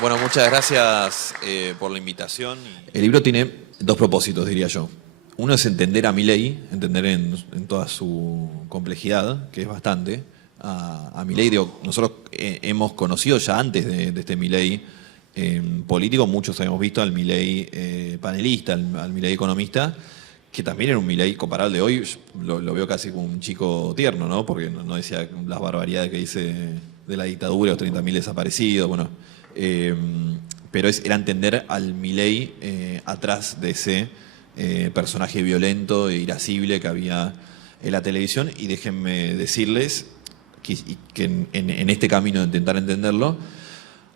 Bueno, muchas gracias por la invitación. El libro tiene dos propósitos, diría yo. Uno es entender a Milei, entender en toda su complejidad, que es bastante. A Milei, digo, nosotros hemos conocido ya antes de este Milei político, muchos habíamos visto al Milei panelista, al Milei economista, que también era un Milei comparable de hoy, lo veo casi como un chico tierno, ¿no? Porque no decía las barbaridades que dice de la dictadura, los 30.000 desaparecidos, bueno. Pero era entender al Milei atrás de ese personaje violento e irascible que había en la televisión. Y déjenme decirles que en este camino de intentar entenderlo,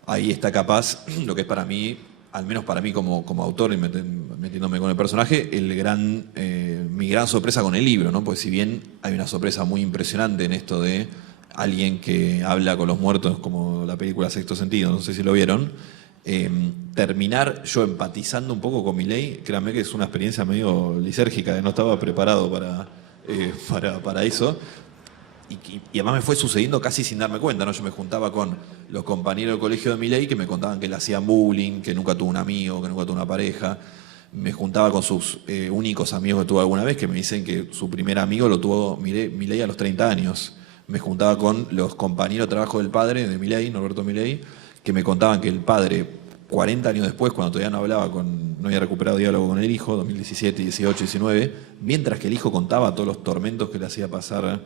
ahí está capaz lo que es para mí, al menos para mí como autor y metiéndome con el personaje, mi gran sorpresa con el libro, ¿no? Porque si bien hay una sorpresa muy impresionante en esto de alguien que habla con los muertos, como la película Sexto Sentido, no sé si lo vieron, terminar yo empatizando un poco con Milei, créanme que es una experiencia medio lisérgica, no estaba preparado para eso. Y además me fue sucediendo casi sin darme cuenta, ¿no? Yo me juntaba con los compañeros del colegio de Milei que me contaban que le hacían bullying, que nunca tuvo un amigo, que nunca tuvo una pareja. Me juntaba con sus únicos amigos que tuvo alguna vez, que me dicen que su primer amigo lo tuvo Milei a los 30 años. Me juntaba con los compañeros de trabajo del padre de Milei, Norberto Milei, que me contaban que el padre, 40 años después, cuando todavía no había recuperado diálogo con el hijo, 2017, 18, 19, mientras que el hijo contaba todos los tormentos que le hacía pasar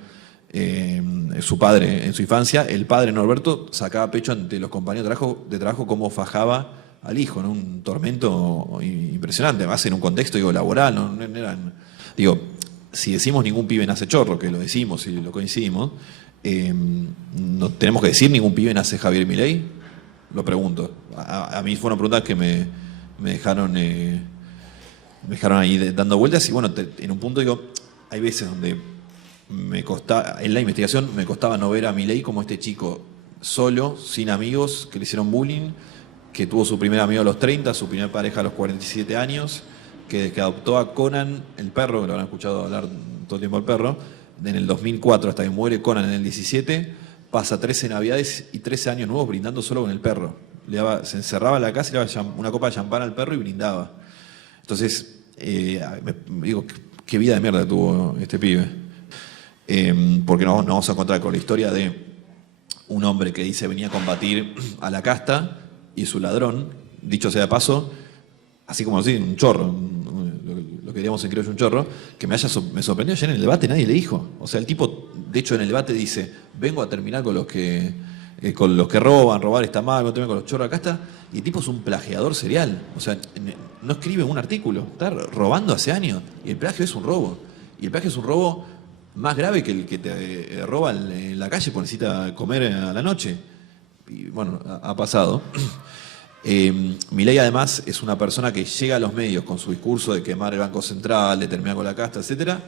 su padre en su infancia, el padre Norberto sacaba pecho ante los compañeros de trabajo cómo fajaba al hijo, ¿no? Un tormento impresionante, además en un contexto laboral, no eran, si decimos ningún pibe nace chorro, que lo decimos y lo coincidimos, no tenemos que decir ningún pibe nace Javier Milei, lo pregunto. A mí fueron preguntas que me dejaron ahí dando vueltas y bueno, en un punto hay veces donde en la investigación me costaba no ver a Milei como este chico solo, sin amigos, que le hicieron bullying, que tuvo su primer amigo a los 30, su primera pareja a los 47 años, que adoptó a Conan, el perro, que lo habrán escuchado hablar todo el tiempo al perro, en el 2004 hasta que muere Conan en el 17, pasa 13 navidades y 13 años nuevos brindando solo con el perro. Se encerraba en la casa y le daba una copa de champán al perro y brindaba. Entonces, digo, qué vida de mierda tuvo este pibe. Porque nos vamos a encontrar con la historia de un hombre que dice venía a combatir a la casta y es un ladrón, dicho sea de paso, así como así, un chorro, lo que diríamos en criollo un chorro, que me sorprendió ayer en el debate, nadie le dijo. O sea, el tipo, de hecho en el debate dice, vengo a terminar con los que robar está mal, vengo a terminar con los chorros de la casta, y el tipo es un plagiador serial. O sea, no escribe un artículo, está robando hace años, y el plagio es un robo. Y el plagio es un robo más grave que el que te roba en la calle porque necesita comer a la noche. Y bueno, ha pasado. Milei además es una persona que llega a los medios con su discurso de quemar el Banco Central, de terminar con la casta, etcétera,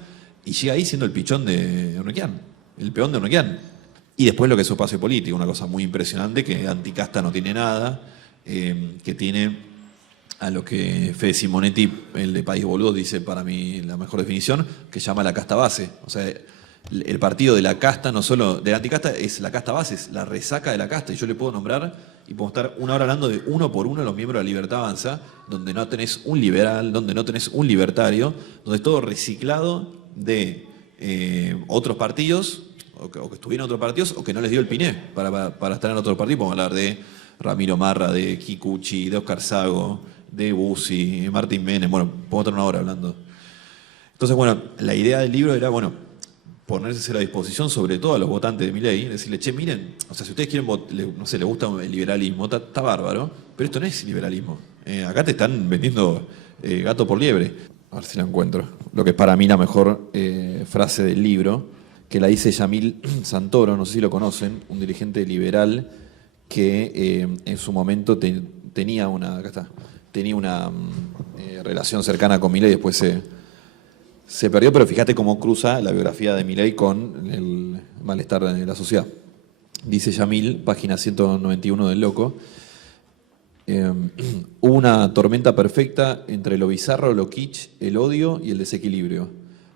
y llega ahí siendo el pichón de Urnequian, el peón de Urnequian. Y después lo que es su espacio político, una cosa muy impresionante, que anticasta no tiene nada, que tiene a lo que Fede Simonetti, el de País Boludo, dice para mí la mejor definición, que llama la casta base. O sea, el partido de la casta, no solo de la anticasta, es la casta base, es la resaca de la casta. Y yo le puedo nombrar y puedo estar una hora hablando de uno por uno los miembros de la Libertad Avanza, donde no tenés un liberal, donde no tenés un libertario, donde es todo reciclado de otros partidos, o que estuvieron en otros partidos, o que no les dio el piné para estar en otros partidos. Podemos hablar de Ramiro Marra, de Kikuchi, de Oscar Sago, de Bussi, Martín Menem, bueno, podemos estar una hora hablando. Entonces, bueno, la idea del libro era, bueno, ponerse a la disposición sobre todo a los votantes de Milei, decirle, che, miren, o sea, si ustedes quieren, no sé, les gusta el liberalismo, está bárbaro, pero esto no es liberalismo. Acá te están vendiendo gato por liebre. A ver si la encuentro. Lo que es para mí la mejor frase del libro, que la dice Yamil Santoro, no sé si lo conocen, un dirigente liberal que en su momento tenía una relación cercana con Milei, después se perdió, pero fíjate cómo cruza la biografía de Milei con el malestar de la sociedad. Dice Yamil, página 191 del Loco, hubo una tormenta perfecta entre lo bizarro, lo kitsch, el odio y el desequilibrio.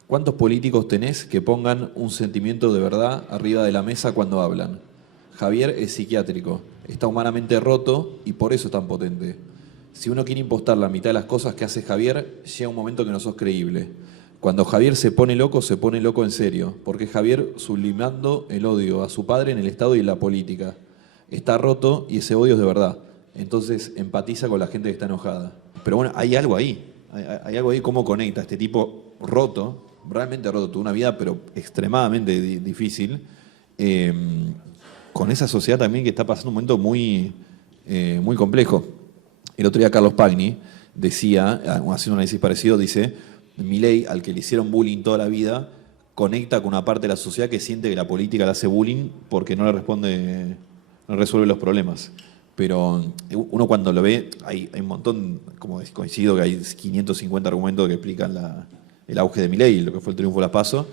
¿Cuántos políticos tenés que pongan un sentimiento de verdad arriba de la mesa cuando hablan? Javier es psiquiátrico. está humanamente roto y por eso es tan potente. Si uno quiere impostar la mitad de las cosas que hace Javier, llega un momento que no sos creíble. Cuando Javier se pone loco en serio, porque Javier sublimando el odio a su padre en el Estado y en la política. Está roto y ese odio es de verdad. Entonces empatiza con la gente que está enojada. Pero bueno, hay algo ahí. Hay algo ahí, cómo conecta este tipo roto, realmente roto, tuvo una vida pero extremadamente difícil, con esa sociedad también que está pasando un momento muy, muy complejo. El otro día Carlos Pagni decía, haciendo un análisis parecido, dice, Milei, al que le hicieron bullying toda la vida, conecta con una parte de la sociedad que siente que la política le hace bullying porque no le responde, no resuelve los problemas. Pero uno cuando lo ve, hay un montón, como coincido que hay 550 argumentos que explican el auge de Milei, lo que fue el triunfo de la PASO,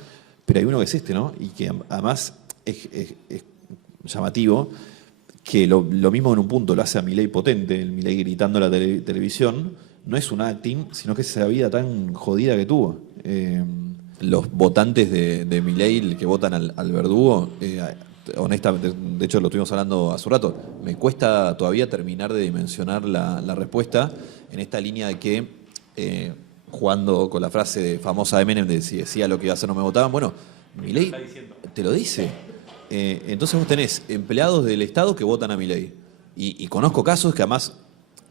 pero hay uno que es este, ¿no? Y que además es llamativo, que lo mismo en un punto lo hace a Milei potente, el Milei gritando en la televisión, no es un acting, sino que es esa vida tan jodida que tuvo. Los votantes de Milei que votan al verdugo, honestamente, de hecho lo estuvimos hablando hace un rato, me cuesta todavía terminar de dimensionar la respuesta en esta línea de que, jugando con la frase famosa de Menem de si decía lo que iba a hacer no me votaban, bueno, Milei te lo dice. Entonces vos tenés empleados del Estado que votan a Milei. Y conozco casos que además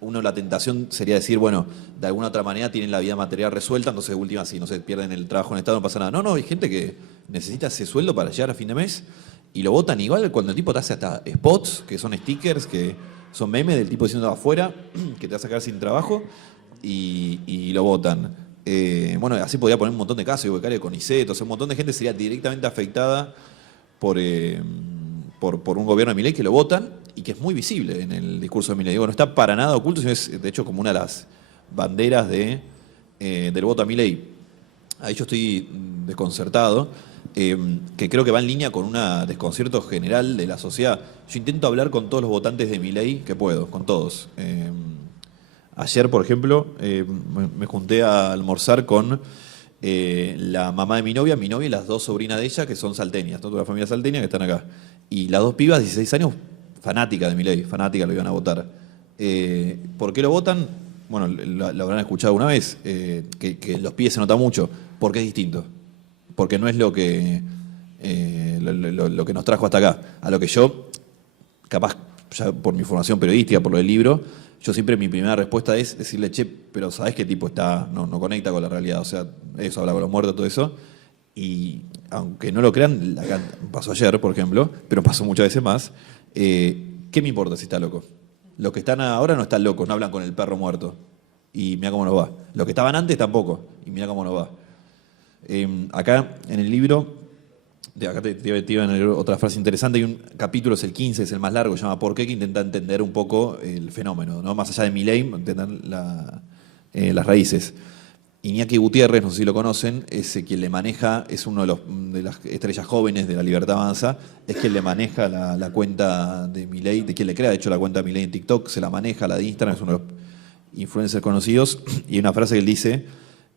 la tentación sería decir, bueno, de alguna otra manera tienen la vida material resuelta, entonces de última, si no se pierden el trabajo en el Estado no pasa nada. No, hay gente que necesita ese sueldo para llegar a fin de mes y lo votan igual cuando el tipo te hace hasta spots, que son stickers, que son memes del tipo diciendo afuera, que te va a sacar sin trabajo, y lo votan. Bueno, así podría poner un montón de casos, becario de CONICET, o sea, un montón de gente sería directamente afectada por un gobierno de Milei que lo votan y que es muy visible en el discurso de Milei. Digo, no está para nada oculto, sino es de hecho como una de las banderas del voto a Milei. Ahí yo estoy desconcertado, que creo que va en línea con un desconcierto general de la sociedad. Yo intento hablar con todos los votantes de Milei que puedo, con todos. Ayer, por ejemplo, me junté a almorzar con la mamá de mi novia y las dos sobrinas de ella, que son salteñas, toda la familia salteña que están acá. Y las dos pibas, 16 años, fanáticas de Milei, fanáticas, lo iban a votar. ¿Por qué lo votan? Bueno, lo habrán escuchado una vez, que los pibes se nota mucho, porque es distinto. Porque no es lo que nos trajo hasta acá. A lo que yo, capaz, ya por mi formación periodística, por lo del libro, yo siempre mi primera respuesta es decirle, che, pero ¿sabés qué tipo no conecta con la realidad? O sea, eso, habla con los muertos, todo eso. Y aunque no lo crean, pasó ayer, por ejemplo, pero pasó muchas veces más, ¿qué me importa si está loco? Los que están ahora no están locos, no hablan con el perro muerto. Y mira cómo nos va. Los que estaban antes tampoco, y mira cómo nos va. Acá en el libro, acá te iba a leer otra frase interesante, hay un capítulo, es el 15, es el más largo, se llama ¿Por qué?, que intenta entender un poco el fenómeno, ¿no? Más allá de Milei, entender las raíces. Iñaki Gutiérrez, no sé si lo conocen, es quien le maneja, es uno de las estrellas jóvenes de La Libertad Avanza, es quien le maneja la cuenta de Milei, de quien le crea, de hecho, la cuenta de Milei en TikTok, se la maneja, la de Instagram, es uno de los influencers conocidos, y hay una frase que él dice,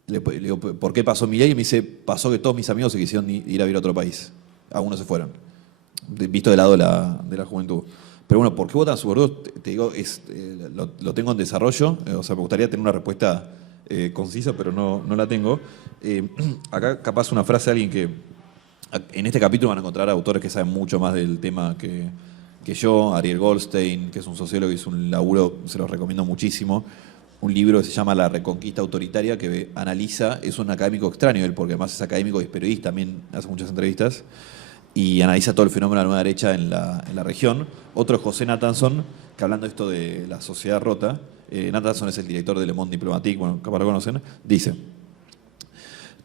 le digo, ¿por qué pasó Milei? Y me dice, pasó que todos mis amigos se quisieron ir a vivir a otro país. Algunos se fueron, visto del lado de la juventud. Pero bueno, ¿por qué votan a su verdugo? Te digo, lo tengo en desarrollo, o sea, me gustaría tener una respuesta concisa, pero no la tengo. Acá capaz una frase de alguien que, en este capítulo van a encontrar autores que saben mucho más del tema que yo, Ariel Goldstein, que es un sociólogo y hizo un laburo, se los recomiendo muchísimo, un libro que se llama La Reconquista Autoritaria, que analiza, es un académico extraño él, porque además es académico y es periodista, también hace muchas entrevistas, y analiza todo el fenómeno de la nueva derecha en la región. Otro es José Nathanson, que hablando de esto de la sociedad rota, Nathanson es el director de Le Monde Diplomatique, bueno, capaz lo conocen, dice: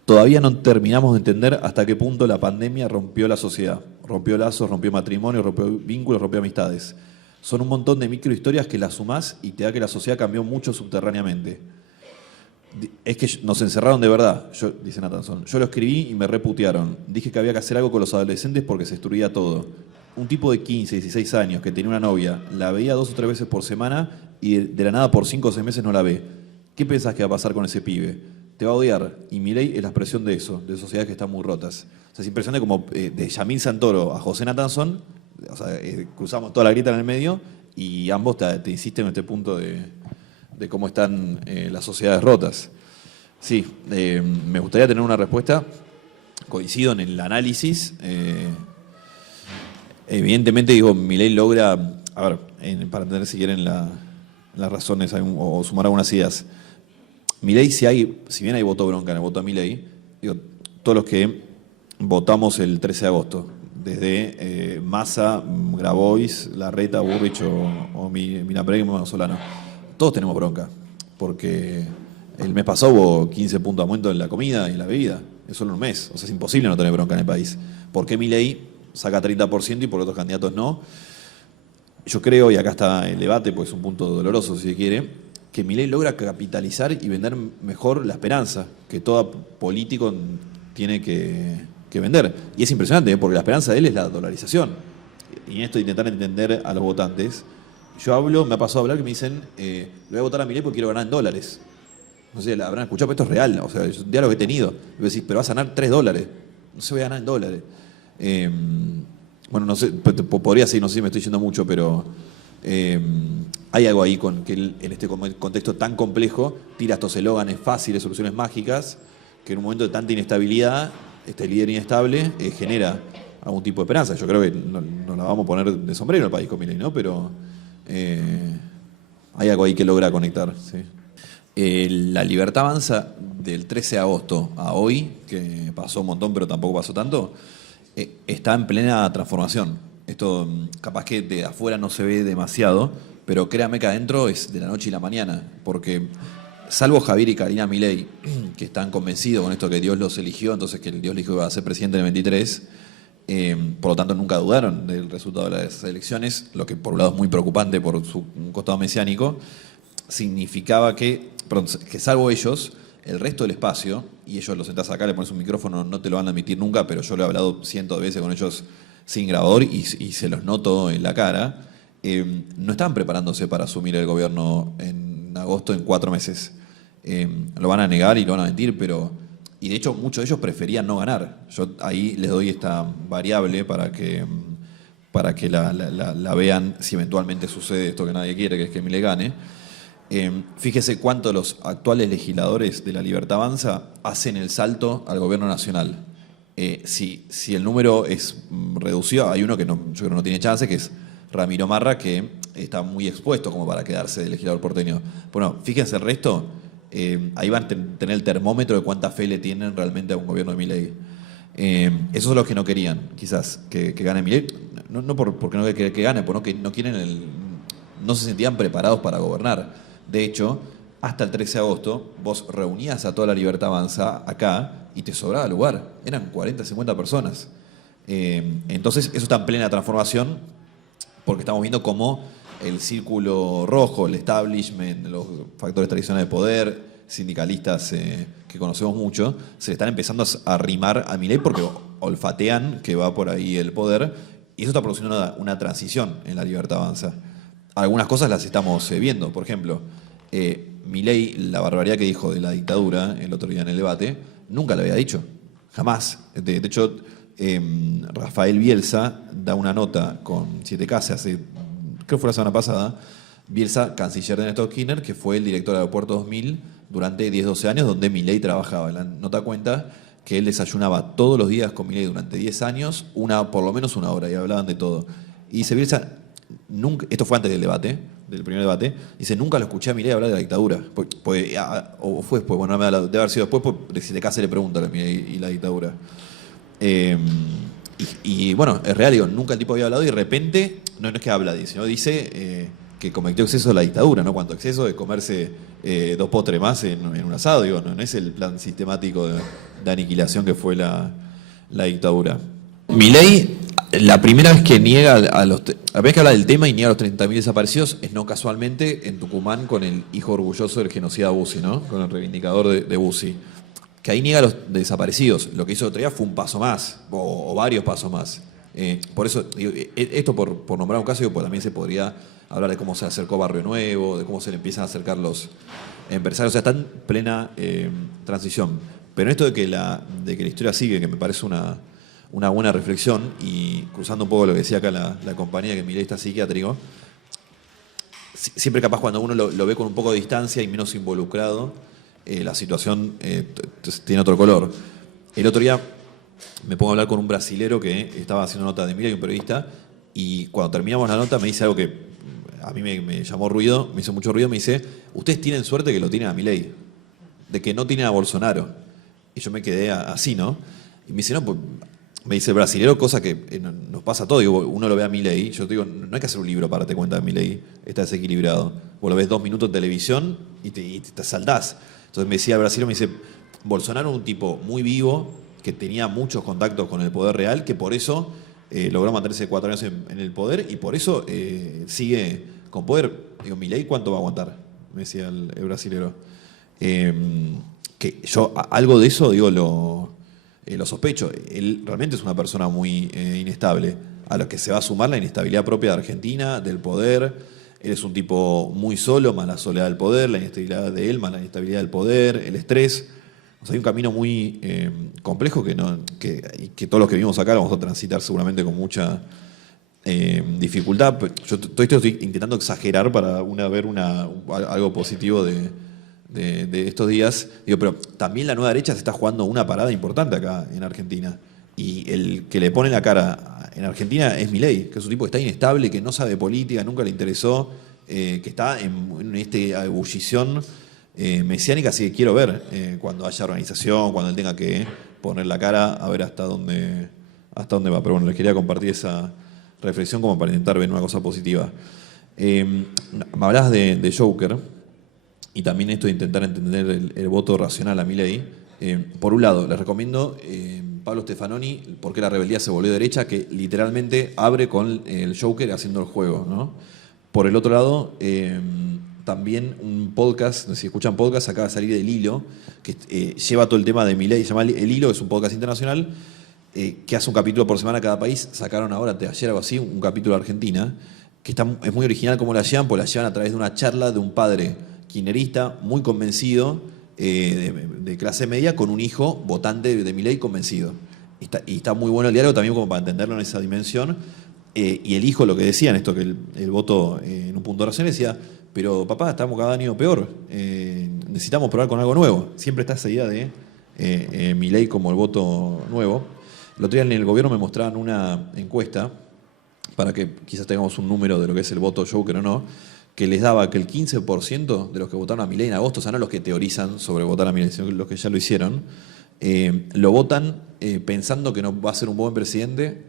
todavía no terminamos de entender hasta qué punto la pandemia rompió la sociedad, rompió lazos, rompió matrimonio, rompió vínculos, rompió amistades. Son un montón de microhistorias que las sumás y te da que la sociedad cambió mucho subterráneamente. Es que nos encerraron de verdad, dice Nathanson. Yo lo escribí y me reputearon. Dije que había que hacer algo con los adolescentes porque se destruía todo. Un tipo de 15, 16 años que tenía una novia, la veía 2 o 3 veces por semana y de la nada por 5 o 6 meses no la ve. ¿Qué pensás que va a pasar con ese pibe? Te va a odiar. Y Milei es la expresión de eso, de sociedades que están muy rotas. O sea, es impresionante como de Yamil Santoro a José Nathanson, o sea, cruzamos toda la grieta en el medio y ambos te insisten en este punto de cómo están las sociedades rotas. Sí, me gustaría tener una respuesta. Coincido en el análisis. Evidentemente, digo, Milei logra, a ver, para entender si quieren las razones o sumar algunas ideas. Milei, si bien hay voto bronca en el voto a Milei, digo, todos los que votamos el 13 de agosto, desde Massa, Grabois, Larreta, Burrich o Milagro Solano, todos tenemos bronca, porque el mes pasado hubo 15 puntos de aumento en la comida y en la bebida, es solo un mes, o sea, es imposible no tener bronca en el país. ¿Por qué Milei saca 30% y por otros candidatos no? Yo creo, y acá está el debate, pues es un punto doloroso si se quiere, que Milei logra capitalizar y vender mejor la esperanza que todo político tiene que vender. Y es impresionante, porque la esperanza de él es la dolarización. Y en esto de intentar entender a los votantes, me ha pasado a hablar que me dicen, le voy a votar a Milei porque quiero ganar en dólares. No sé, la habrán escuchado, pero esto es real, o sea, es un diálogo que he tenido. Y vos decís, pero vas a ganar $3. No se va a ganar en dólares. Bueno, no sé, podría ser, no sé si me estoy yendo mucho, pero hay algo ahí con que él, en este contexto tan complejo, tira estos eslóganes fáciles, soluciones mágicas, que en un momento de tanta inestabilidad, este líder inestable genera algún tipo de esperanza. Yo creo que no la vamos a poner de sombrero el país con Milei, ¿no? Pero hay algo ahí que logra conectar, ¿sí? La Libertad Avanza del 13 de agosto a hoy, que pasó un montón pero tampoco pasó tanto, está en plena transformación. Esto capaz que de afuera no se ve demasiado, pero créame que adentro es de la noche y la mañana, porque salvo Javier y Karina Milei, que están convencidos con esto que Dios los eligió, entonces que Dios les dijo que iba a ser presidente en el 23, por lo tanto nunca dudaron del resultado de las elecciones, lo que por un lado es muy preocupante por su costado mesiánico, significaba que salvo ellos, el resto del espacio, y ellos los sentás acá, le pones un micrófono, no te lo van a admitir nunca, pero yo lo he hablado cientos de veces con ellos sin grabador y se los noto en la cara, no estaban preparándose para asumir el gobierno en agosto en 4 meses. Lo van a negar y lo van a mentir, y de hecho muchos de ellos preferían no ganar. Yo ahí les doy esta variable para que la vean si eventualmente sucede esto que nadie quiere, que es que Milei gane. Fíjese cuánto los actuales legisladores de la Libertad Avanza hacen el salto al gobierno nacional. Si el número es reducido, hay uno que yo creo que no tiene chance, que es Ramiro Marra, que está muy expuesto como para quedarse de legislador porteño. Bueno, fíjense el resto, ahí van a tener el termómetro de cuánta fe le tienen realmente a un gobierno de Milei. Esos son los que no querían, quizás, que gane Milei, no porque no quieren que gane, porque no quieren no se sentían preparados para gobernar. De hecho, hasta el 13 de agosto, vos reunías a toda la Libertad Avanza acá y te sobraba lugar. Eran 40, 50 personas. Entonces, eso está en plena transformación porque estamos viendo cómo el círculo rojo, el establishment, los factores tradicionales de poder, sindicalistas que conocemos mucho, se le están empezando a arrimar a Milei porque olfatean que va por ahí el poder y eso está produciendo una transición en la Libertad Avanza. Algunas cosas las estamos viendo. Por ejemplo, Milei, la barbaridad que dijo de la dictadura el otro día en el debate, nunca la había dicho. Jamás. De hecho, Rafael Bielsa da una nota con 7K, creo que fue la semana pasada, Bielsa, canciller de Néstor Kirchner, que fue el director de Aeropuerto 2000 durante 10-12 años, donde Milei trabajaba. La nota cuenta que él desayunaba todos los días con Milei durante 10 años, por lo menos una hora, y hablaban de todo. Y dice Bielsa, esto fue antes del debate, del primer debate, dice, nunca lo escuché a Milei hablar de la dictadura. O fue después, bueno, debe haber sido después, porque si te casa le pregunta a Milei y la dictadura. Y bueno, es real, digo, nunca el tipo había hablado y de repente, no es que habla, sino dice que cometió exceso de la dictadura, ¿no? Cuánto exceso de comerse 2 postres más en un asado, digo, no es el plan sistemático de aniquilación que fue la dictadura. Milei, la primera vez que la primera vez que habla del tema y niega a los 30.000 desaparecidos es no casualmente en Tucumán con el hijo orgulloso del genocida Bussi, ¿no? Con el reivindicador de Bussi. Que ahí niega a los desaparecidos. Lo que hizo el otro día fue un paso más, o varios pasos más. Por eso, digo, esto por nombrar un caso, digo, pues también se podría hablar de cómo se acercó Barrio Nuevo, de cómo se le empiezan a acercar los empresarios. O sea, está en plena transición. Pero en esto de que la historia sigue, que me parece una buena reflexión, y cruzando un poco lo que decía acá la compañía, que Milei está psiquiátrico, siempre capaz cuando uno lo ve con un poco de distancia y menos involucrado, la situación tiene otro color. El otro día me pongo a hablar con un brasilero que estaba haciendo nota de Milei, un periodista, y cuando terminamos la nota me dice algo que a mí me llamó ruido, me hizo mucho ruido, me dice, ustedes tienen suerte que lo tienen a Milei, de que no tienen a Bolsonaro. Y yo me quedé así, ¿no? Y me dice, no, pues, me dice el brasilero, cosa que nos pasa a todos. Digo, uno lo ve a Milei, yo te digo, no hay que hacer un libro para darte cuenta de Milei, está desequilibrado. Vos lo ves 2 minutos en televisión y te saltás. Entonces me decía el brasilero, me dice, Bolsonaro es un tipo muy vivo, que tenía muchos contactos con el poder real, que por eso logró mantenerse 4 años en el poder y por eso sigue con poder. Digo, ¿Milei cuánto va a aguantar? Me decía el brasilero. Que yo algo de eso, digo, lo sospecho. Él realmente es una persona muy inestable, a lo que se va a sumar la inestabilidad propia de Argentina, del poder. Él es un tipo muy solo, más la soledad del poder, la inestabilidad de él, más la inestabilidad del poder, el estrés. O sea, hay un camino muy complejo que todos los que vivimos acá lo vamos a transitar seguramente con mucha dificultad. Yo todo esto estoy intentando exagerar para ver algo positivo de estos días. Digo, pero también la nueva derecha se está jugando una parada importante acá en Argentina. Y el que le pone la cara en Argentina es Milei, que es un tipo que está inestable, que no sabe política, nunca le interesó, que está en esta ebullición mesiánica, así que quiero ver cuando haya organización, cuando él tenga que poner la cara, a ver hasta dónde va. Pero bueno, les quería compartir esa reflexión como para intentar ver una cosa positiva. Me hablabas de Joker y también esto de intentar entender el voto racional a Milei. Por un lado, les recomiendo Pablo Stefanoni, ¿Por qué la rebeldía se volvió derecha?, que literalmente abre con el Joker haciendo el juego, ¿no? Por el otro lado, también un podcast, si escuchan podcast, acaba de salir El Hilo, que lleva todo el tema de Milei, se llama El Hilo, es un podcast internacional, que hace un capítulo por semana cada país. Sacaron ahora, de ayer algo así, un capítulo de Argentina, que es muy original cómo la llevan, pues la llevan a través de una charla de un padre kirchnerista muy convencido, de clase media, con un hijo votante de Milei convencido. Y está muy bueno el diálogo también como para entenderlo en esa dimensión. Y el hijo, lo que decían, esto que el voto en un punto de oración, decía, pero papá, estamos cada año peor, necesitamos probar con algo nuevo. Siempre está esa idea de Milei como el voto nuevo. El otro día en el gobierno me mostraban una encuesta, para que quizás tengamos un número de lo que es el voto Joker o no, que les daba que el 15% de los que votaron a Milei en agosto, o sea, no los que teorizan sobre votar a Milei, sino los que ya lo hicieron, lo votan pensando que no va a ser un buen presidente,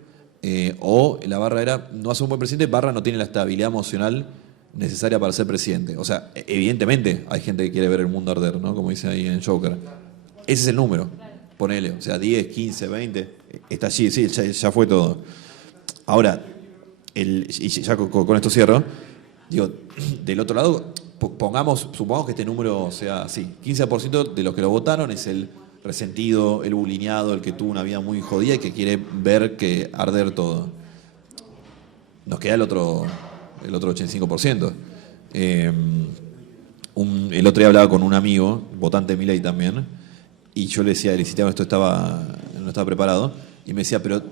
o la barra era, no va a ser un buen presidente, barra no tiene la estabilidad emocional necesaria para ser presidente. O sea, evidentemente hay gente que quiere ver el mundo arder, ¿no? Como dice ahí en Joker. Ese es el número, ponele. O sea, 10, 15, 20, está allí, sí, ya fue todo. Ahora, y ya con esto cierro, digo, del otro lado, supongamos que este número sea así, 15% de los que lo votaron es el resentido, el bulineado, el que tuvo una vida muy jodida y que quiere ver que arder todo. Nos queda el otro 85%. El otro día hablaba con un amigo, votante de Milei también, y yo le decía, esto no estaba preparado, y me decía, pero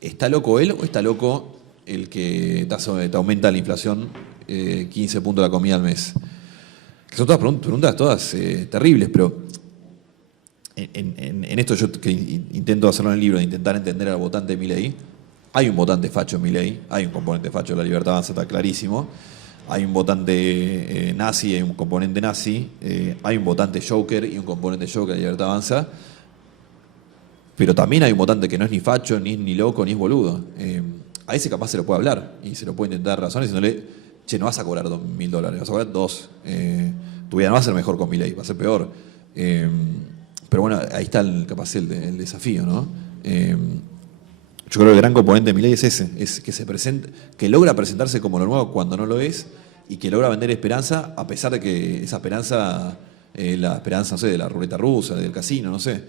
¿está loco él o está loco el que te aumenta la inflación 15 puntos la comida al mes? Que son todas preguntas todas terribles, pero en esto yo que intento hacerlo en el libro, de intentar entender al votante de Milei, hay un votante facho en Milei, hay un componente facho de La Libertad Avanza, está clarísimo, hay un votante nazi, hay un componente nazi, hay un votante Joker y un componente Joker de La Libertad Avanza, pero también hay un votante que no es ni facho, ni loco, ni es boludo. A ese capaz se lo puede hablar y se lo puede intentar razonar diciéndole, che, no vas a cobrar $2.000, vas a cobrar 2. Tu vida no va a ser mejor con Milei, va a ser peor. Pero bueno, ahí está capaz el desafío, ¿no? Yo creo que el gran componente de Milei es ese, es que logra presentarse como lo nuevo cuando no lo es y que logra vender esperanza a pesar de que esa esperanza, la esperanza, no sé, de la ruleta rusa, del casino, no sé.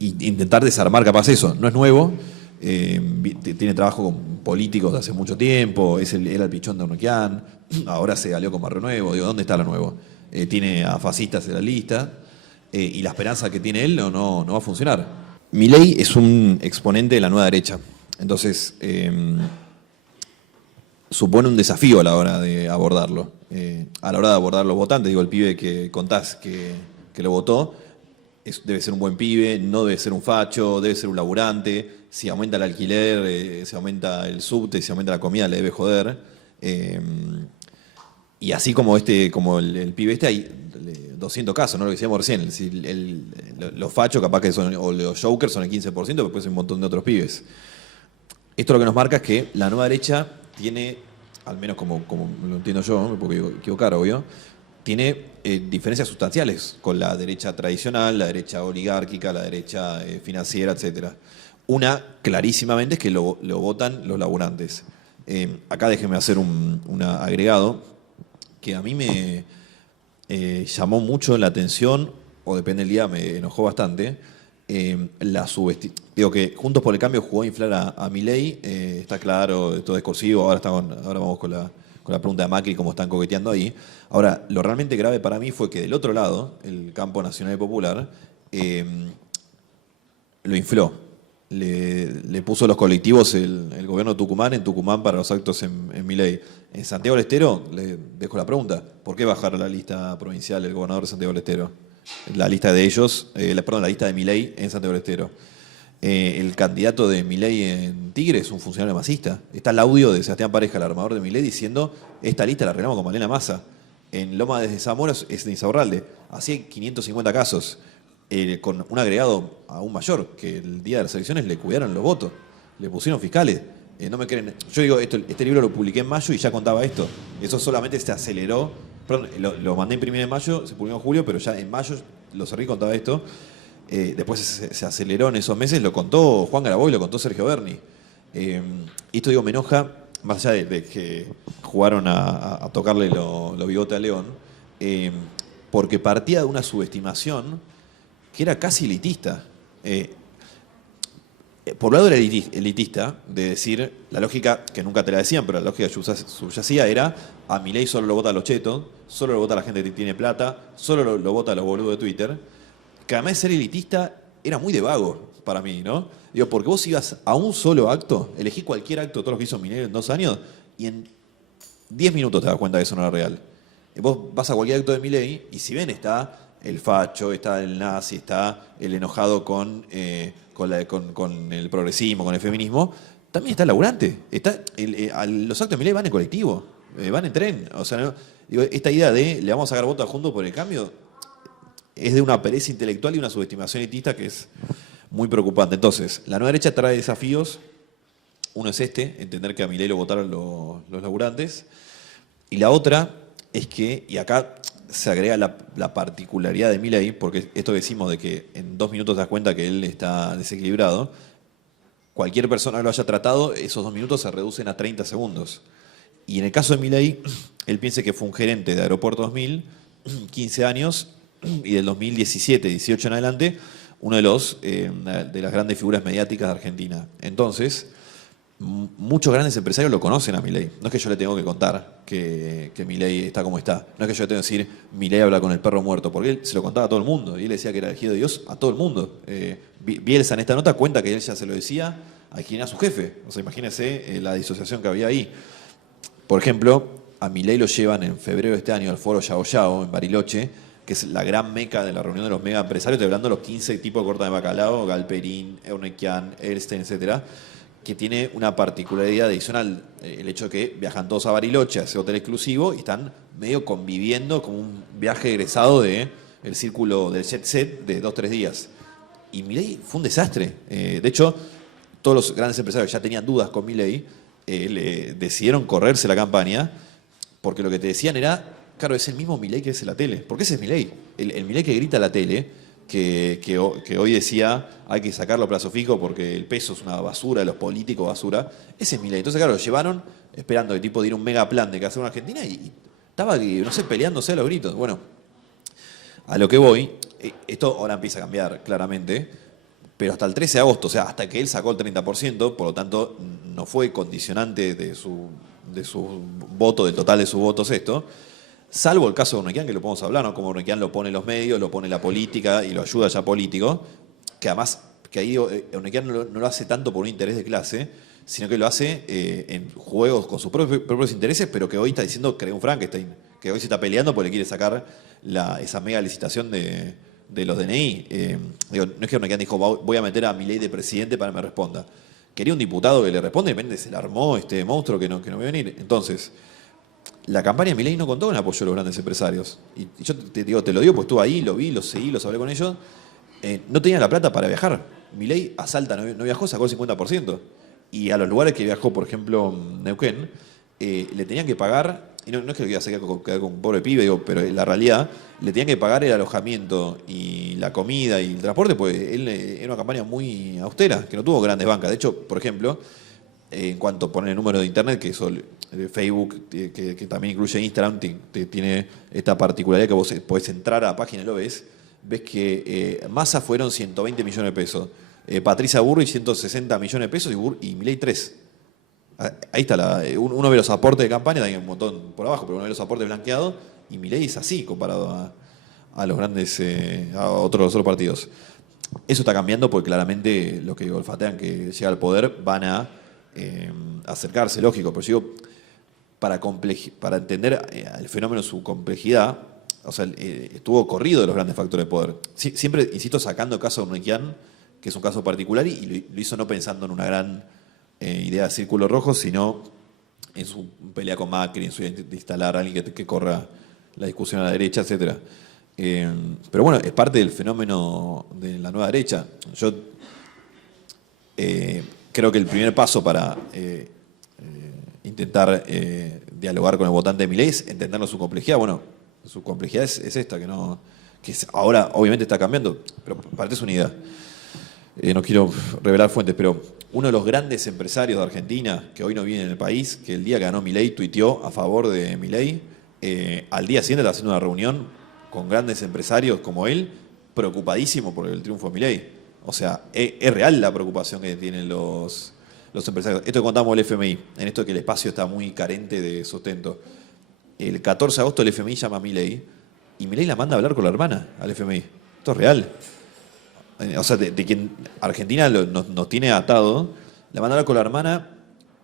Y intentar desarmar capaz eso. No es nuevo, tiene trabajo con políticos de hace mucho tiempo, era el pichón de Ornequian, ahora se alió con Barrio Nuevo. Digo, ¿dónde está lo nuevo? Tiene a fascistas en la lista y la esperanza que tiene él no va a funcionar. Milei es un exponente de la nueva derecha. Entonces, supone un desafío a la hora de abordarlo. A la hora de abordar los votantes, digo, el pibe que contás que lo votó, debe ser un buen pibe, no debe ser un facho, debe ser un laburante. Si aumenta el alquiler, si aumenta el subte, si aumenta la comida, le debe joder. Eh, y así como como el pibe este, hay 200 casos, ¿no? Lo que decíamos recién. Si los fachos, capaz que son, o los jokers son el 15%, pero después hay un montón de otros pibes. Esto lo que nos marca es que la nueva derecha tiene, al menos como lo entiendo yo, ¿no? Me puedo equivocar, obvio, tiene diferencias sustanciales con la derecha tradicional, la derecha oligárquica, la derecha financiera, etc. Una, clarísimamente, es que lo votan los laburantes. Acá déjenme hacer un agregado que a mí me llamó mucho la atención, o depende del día, me enojó bastante. Digo que Juntos por el Cambio jugó a inflar a Milei, está claro, todo discursivo, ahora vamos con la pregunta de Macri, cómo están coqueteando ahí. Ahora, lo realmente grave para mí fue que del otro lado, el campo nacional y popular, lo infló. Le puso los colectivos el gobierno de Tucumán en Tucumán para los actos en Milei. En Santiago del Estero, le dejo la pregunta, ¿por qué bajar la lista provincial el gobernador de Santiago del Estero? La lista de ellos, la lista de Milei en Santiago del Estero. El candidato de Milei en Tigre es un funcionario masista. Está el audio de Sebastián Pareja, el armador de Milei, diciendo esta lista la arreglamos con Malena Massa. En Loma de Zamora es de Insaurralde. Así hay 550 casos. Con un agregado aún mayor, que el día de las elecciones le cuidaron los votos, le pusieron fiscales. No me creen. Yo digo, este libro lo publiqué en mayo y ya contaba esto. Eso solamente se aceleró. Perdón, lo mandé a imprimir en mayo, se publicó en julio, pero ya en mayo lo cerré y contaba esto. Después se aceleró en esos meses, lo contó Juan Graboy, lo contó Sergio Berni. Y esto digo, me enoja, más allá de que jugaron a tocarle los bigotes a León, porque partía de una subestimación que era casi elitista. Por un lado era elitista, de decir, la lógica, que nunca te la decían, pero la lógica subyacía era, a Milei solo lo vota a los chetos, solo lo vota a la gente que tiene plata, solo lo vota a los boludos de Twitter, que además de ser elitista, era muy de vago para mí, ¿no? Digo, porque vos ibas a un solo acto, elegí cualquier acto de todos los que hizo Milei en 2 años, y en 10 minutos te das cuenta que eso no era real. Vos vas a cualquier acto de Milei, y si bien está el facho, está el nazi, está el enojado con el progresismo, con el feminismo, también está el laburante. Los actos de Milei van en colectivo, van en tren. O sea, digo, esta idea de le vamos a sacar votos a Juntos por el Cambio es de una pereza intelectual y una subestimación elitista que es muy preocupante. Entonces, la nueva derecha trae desafíos. Uno es entender que a Milei lo votaron los laburantes. Y la otra es que, y acá se agrega la particularidad de Milei, porque esto que decimos de que en 2 minutos te das cuenta que él está desequilibrado, cualquier persona que lo haya tratado, esos 2 minutos se reducen a 30 segundos. Y en el caso de Milei, él piensa que fue un gerente de Aeropuerto 2000, 15 años, y del 2017, 18 en adelante, uno de las grandes figuras mediáticas de Argentina. Entonces, muchos grandes empresarios lo conocen a Milei. No es que yo le tengo que contar que Milei está como está. No es que yo le tengo que decir, Milei habla con el perro muerto, porque él se lo contaba a todo el mundo. Y él decía que era elegido de Dios a todo el mundo. Bielsa en esta nota cuenta que él ya se lo decía a quien era su jefe. O sea, imagínense la disociación que había ahí. Por ejemplo, a Milei lo llevan en febrero de este año al foro Yao Yao en Bariloche, que es la gran meca de la reunión de los mega empresarios. Estoy hablando de los 15 tipos de corta de bacalao, Galperín, Eurnequian, Erstein, etcétera, que tiene una particularidad adicional, el hecho de que viajan todos a Bariloche, a ese hotel exclusivo, y están medio conviviendo como un viaje egresado del círculo del jet set de 2-3 días. Y Milei fue un desastre. De hecho, todos los grandes empresarios ya tenían dudas con Milei, le decidieron correrse la campaña, porque lo que te decían era, claro, es el mismo Milei que ves en la tele. Porque ese es Milei. El Milei que grita a la tele, que hoy decía hay que sacarlo a plazo fijo porque el peso es una basura, los políticos basura. Ese es Milei. Entonces, claro, lo llevaron esperando que el tipo diera un mega plan de que hacer una Argentina y estaba, no sé, peleándose a los gritos. Bueno, a lo que voy, esto ahora empieza a cambiar claramente, pero hasta el 13 de agosto, o sea, hasta que él sacó el 30%, por lo tanto, no fue condicionante de su voto, del total de sus votos esto. Salvo el caso de Eurnequian, que lo podemos hablar, ¿no? Como Eurnequian lo pone los medios, lo pone la política y lo ayuda ya político, que además, que ahí Eurnequian no lo hace tanto por un interés de clase, sino que lo hace en juegos con sus propios intereses, pero que hoy está diciendo que creó un Frankenstein, que hoy se está peleando porque le quiere sacar esa mega licitación de los DNI. Digo, no es que Ornequian dijo, voy a meter a Milei de presidente para que me responda. Quería un diputado que le responda y de repente se le armó este monstruo que no va a venir. Entonces, la campaña de Milei no contó con el apoyo de los grandes empresarios. Y yo te lo digo, pues estuve ahí, lo vi, los seguí, los hablé con ellos. No tenían la plata para viajar. Milei a Salta no viajó, sacó el 50%. Y a los lugares que viajó, por ejemplo, Neuquén, le tenían que pagar, y no es que lo iba a quedar con un pobre pibe, digo, pero la realidad, le tenían que pagar el alojamiento y la comida y el transporte, pues él era una campaña muy austera, que no tuvo grandes bancas. De hecho, por ejemplo, en cuanto a poner el número de internet, que eso, Facebook, que también incluye Instagram, tiene esta particularidad que vos podés entrar a la página y lo ves que Massa fueron 120 millones de pesos, Patricia Bullrich 160 millones de pesos y Milei 3. Ahí está, uno ve los aportes de campaña, hay un montón por abajo, pero uno ve los aportes blanqueados y Milei es así comparado a los grandes, a los otros partidos. Eso está cambiando porque claramente los que olfatean que llega al poder van a acercarse, lógico, pero yo digo, para entender el fenómeno, su complejidad, o sea, estuvo corrido de los grandes factores de poder. Siempre, insisto, sacando el caso de Ornequian, que es un caso particular, y lo hizo no pensando en una gran idea de círculo rojo, sino en su pelea con Macri, en su idea de instalar a alguien que corra la discusión a la derecha, etc. Pero bueno, es parte del fenómeno de la nueva derecha. Yo creo que el primer paso para intentar dialogar con el votante de Milei es entenderlo su complejidad. Bueno, su complejidad es esta, que ahora obviamente está cambiando, pero para es una idea. No quiero revelar fuentes, pero uno de los grandes empresarios de Argentina, que hoy no vive en el país, que el día que ganó Milei tuiteó a favor de Milei, al día siguiente está haciendo una reunión con grandes empresarios como él, preocupadísimo por el triunfo de Milei. O sea, es real la preocupación que tienen los empresarios. Esto que contamos del FMI, en esto que el espacio está muy carente de sustento. El 14 de agosto el FMI llama a Milei y Milei la manda a hablar con la hermana al FMI. Esto es real. O sea, de quien Argentina nos tiene atado, la manda a hablar con la hermana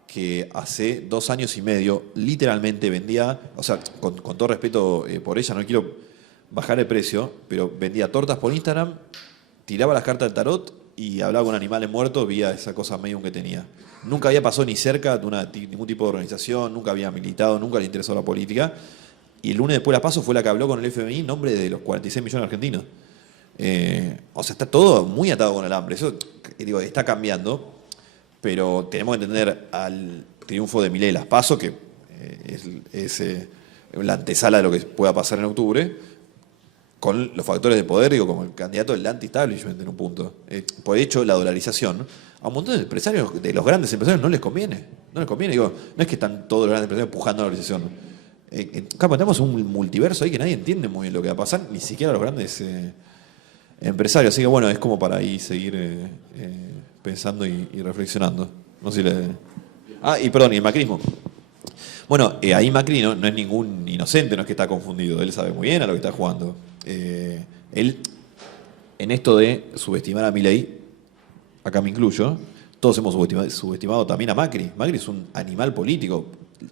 que hace 2 años y medio literalmente vendía, o sea, con todo respeto por ella, no quiero bajar el precio, pero vendía tortas por Instagram, tiraba las cartas del tarot y hablaba con animales muertos vía esa cosa medium que tenía. Nunca había pasado ni cerca de ningún tipo de organización, nunca había militado, nunca le interesó la política. Y el lunes después de la PASO fue la que habló con el FMI en nombre de los 46 millones de argentinos. O sea, está todo muy atado con el hambre. Eso, digo, está cambiando, pero tenemos que entender al triunfo de Milei las PASO, que es la antesala de lo que pueda pasar en octubre, con los factores de poder, digo, como el candidato del anti-establishment en un punto. Por hecho, la dolarización, a un montón de empresarios, de los grandes empresarios, no les conviene. No les conviene, digo, no es que están todos los grandes empresarios empujando la dolarización. Tenemos un multiverso ahí que nadie entiende muy bien lo que va a pasar, ni siquiera los grandes empresarios. Así que bueno, es como para ahí seguir pensando y reflexionando. No sé si le... y perdón, y el macrismo. Bueno, ahí Macri no es ningún inocente, no es que está confundido, él sabe muy bien a lo que está jugando. Él, en esto de subestimar a Milei, acá me incluyo, todos hemos subestimado también a Macri. Macri es un animal político,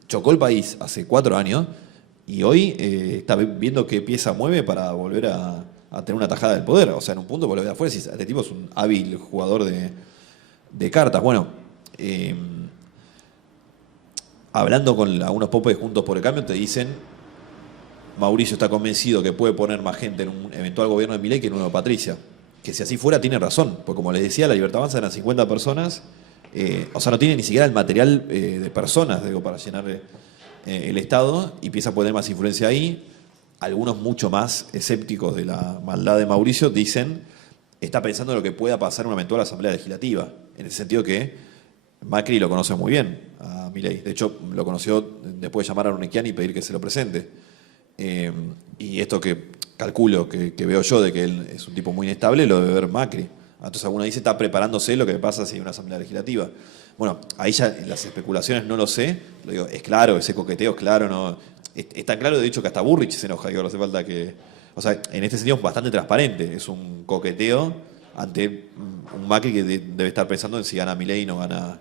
chocó el país hace 4 años y hoy está viendo qué pieza mueve para volver a tener una tajada del poder. O sea, en un punto volver afuera, si este tipo es un hábil jugador de cartas. Bueno, hablando con algunos popes de Juntos por el Cambio, te dicen, Mauricio está convencido que puede poner más gente en un eventual gobierno de Milei que en uno de Patricia. Que si así fuera, tiene razón. Porque como les decía, la Libertad Avanza eran 50 personas. O sea, no tiene ni siquiera el material de personas, digo, para llenar el Estado. Y empieza a poner más influencia ahí. Algunos mucho más escépticos de la maldad de Mauricio dicen, está pensando en lo que pueda pasar en una eventual asamblea legislativa. En el sentido que Macri lo conoce muy bien a Milei. De hecho, lo conoció después de llamar a Ornequian y pedir que se lo presente. Y esto que calculo, que veo yo, de que él es un tipo muy inestable, lo debe ver Macri. Entonces alguno dice, está preparándose lo que pasa si hay una asamblea legislativa. Bueno, ahí ya en las especulaciones no lo sé. Lo digo, es claro, ese coqueteo es claro. No, es tan claro, de hecho, que hasta Burrich se enoja. Digo, no hace falta que... O sea, en este sentido es bastante transparente. Es un coqueteo ante un Macri que debe estar pensando en si gana Milei y no gana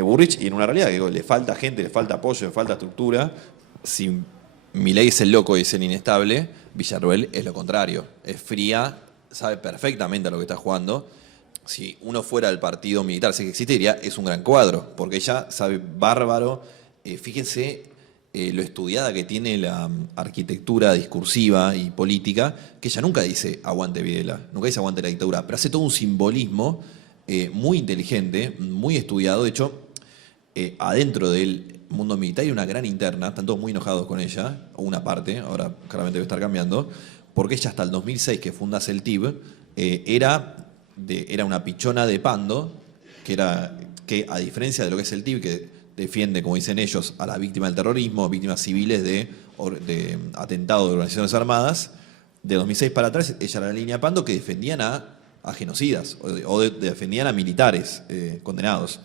Burrich, y en una realidad, digo, le falta gente, le falta apoyo, le falta estructura. Si Milei es el loco y es el inestable, Villarruel es lo contrario. Es fría, sabe perfectamente a lo que está jugando. Si uno fuera del partido militar, sé que existe, diría, es un gran cuadro, porque ella sabe bárbaro. Fíjense lo estudiada que tiene la arquitectura discursiva y política, que ella nunca dice aguante Videla, nunca dice aguante la dictadura, pero hace todo un simbolismo muy inteligente, muy estudiado. De hecho, adentro del mundo militar hay una gran interna, están todos muy enojados con ella, o una parte, ahora claramente debe estar cambiando, porque ella hasta el 2006 que funda CELTIB, era una pichona de Pando, que a diferencia de lo que es el TIB, que defiende, como dicen ellos, a las víctimas del terrorismo, víctimas civiles de atentados de organizaciones armadas, de 2006 para atrás, ella era la línea Pando que defendían a genocidas o defendían a militares condenados.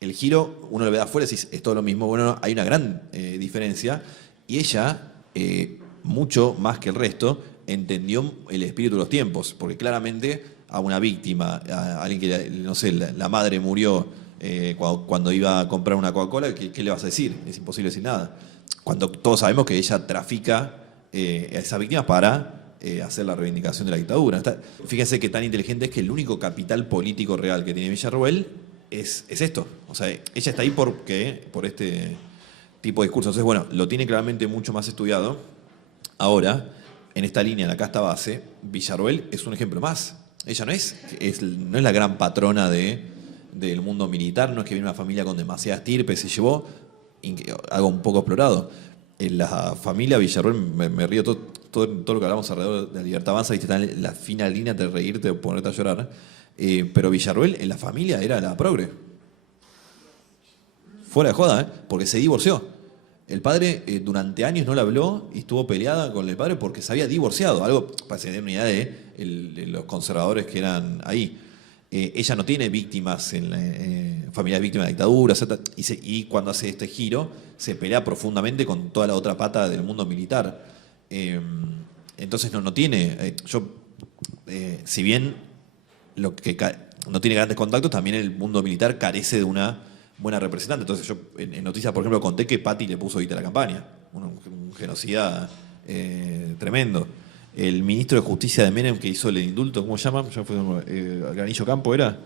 El giro, uno lo ve de afuera y dice, es todo lo mismo. Bueno, no, hay una gran diferencia, y ella, mucho más que el resto, entendió el espíritu de los tiempos, porque claramente a una víctima, a alguien que, no sé, la madre murió cuando iba a comprar una Coca-Cola, ¿qué le vas a decir? Es imposible decir nada. Cuando todos sabemos que ella trafica a esas víctimas para hacer la reivindicación de la dictadura. Fíjense que tan inteligente es que el único capital político real que tiene Villarruel es esto. O sea, ella está ahí por este tipo de discurso. Entonces, bueno, lo tiene claramente mucho más estudiado. Ahora, en esta línea, en la casta base, Villarruel es un ejemplo más. Ella no es la gran patrona del mundo militar, no es que viene una familia con demasiadas tirpes, se llevó algo un poco explorado. En la familia Villarruel, me río todo lo que hablamos alrededor de la Libertad Avanza, viste, está en la fina línea de reírte o ponerte a llorar. Pero Villarruel en la familia era la progre. Fuera de joda, porque se divorció. El padre durante años no le habló y estuvo peleada con el padre porque se había divorciado. Algo para tener una idea de los conservadores que eran ahí. Ella no tiene víctimas familias víctimas de dictadura, etc. Y cuando hace este giro se pelea profundamente con toda la otra pata del mundo militar. Entonces no tiene... si bien no tiene grandes contactos, también el mundo militar carece de una buena representante. Entonces yo en noticias, por ejemplo, conté que Patti le puso guita a la campaña. Un genocida tremendo. El ministro de Justicia de Menem que hizo el indulto, ¿cómo se llama? Granillo Campo era.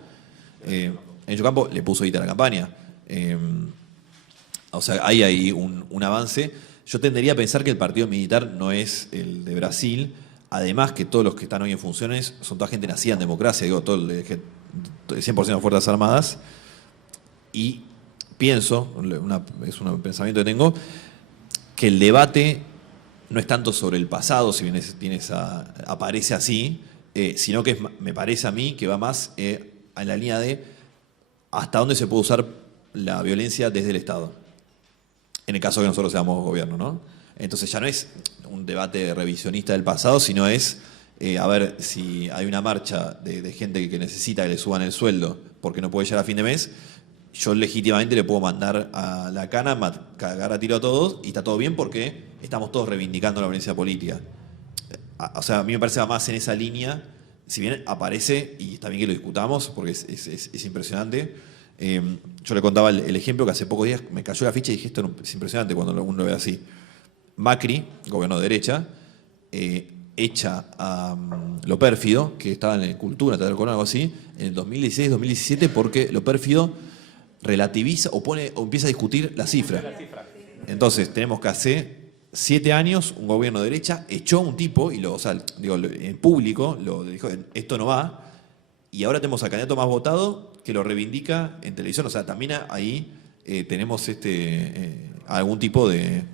Granillo Campo le puso guita a la campaña. O sea, hay ahí un avance. Yo tendería a pensar que el partido militar no es el de Brasil. Además que todos los que están hoy en funciones son toda gente nacida en democracia, digo, todo el 100% de Fuerzas Armadas. Y pienso, es un pensamiento que tengo, que el debate no es tanto sobre el pasado, si bien aparece así, sino que me parece a mí que va más en la línea de hasta dónde se puede usar la violencia desde el Estado. En el caso que nosotros seamos gobierno, ¿no? Entonces ya no es un debate revisionista del pasado, sino es, a ver, si hay una marcha de gente que necesita que le suban el sueldo porque no puede llegar a fin de mes, yo legítimamente le puedo mandar a la cana, cagar a tiro a todos, y está todo bien porque estamos todos reivindicando la violencia política. O sea, a mí me parece más en esa línea, si bien aparece, y está bien que lo discutamos, porque es impresionante. Yo le contaba el ejemplo que hace pocos días me cayó la ficha y dije, esto es impresionante cuando uno lo ve así. Macri, gobierno de derecha, echa a Lo Pérfido, que estaba en Cultura, o algo así, en el 2016-2017, porque Lo Pérfido relativiza o empieza a discutir la cifra. Entonces, tenemos que hace 7 años un gobierno de derecha echó a un tipo, y en público lo dijo, esto no va, y ahora tenemos al candidato más votado que lo reivindica en televisión. O sea, también ahí tenemos algún tipo de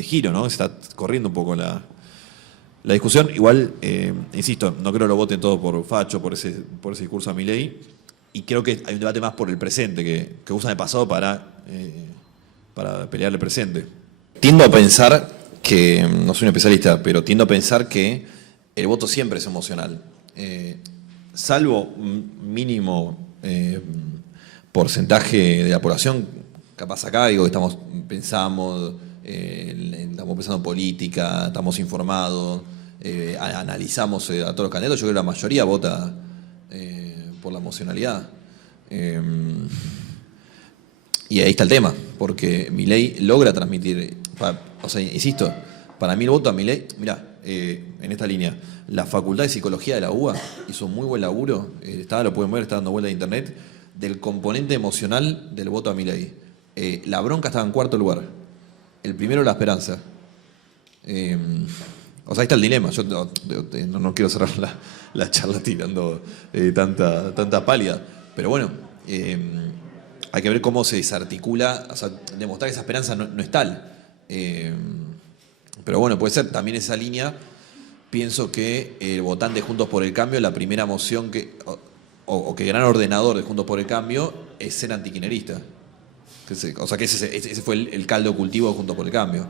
giro, ¿no? Se está corriendo un poco la discusión. Igual, insisto, no creo que lo voten todo por facho, por ese discurso a Milei, y creo que hay un debate más por el presente, que usan el pasado para pelear el presente. Tiendo a pensar que, no soy un especialista, pero tiendo a pensar que el voto siempre es emocional. Salvo un mínimo porcentaje de la población, capaz acá, digo, estamos pensando en política, estamos informados, analizamos a todos los candidatos. Yo creo que la mayoría vota por la emocionalidad. Y ahí está el tema, porque Milei logra transmitir, o sea, insisto, para mí el voto a Milei, mirá, en esta línea, la Facultad de Psicología de la UBA hizo un muy buen laburo, lo pueden ver, está dando vuelta de internet, del componente emocional del voto a Milei. La bronca estaba en cuarto lugar, el primero la esperanza. O sea, ahí está el dilema. Yo no quiero cerrar la charla tirando tanta pálida. Pero bueno, hay que ver cómo se desarticula. O sea, demostrar que esa esperanza no es tal. Pero bueno, puede ser también esa línea. Pienso que el votante de Juntos por el Cambio, la primera moción o que gran ordenador de Juntos por el Cambio es ser antiquinerista. O sea, que ese fue el caldo de cultivo de Juntos por el Cambio.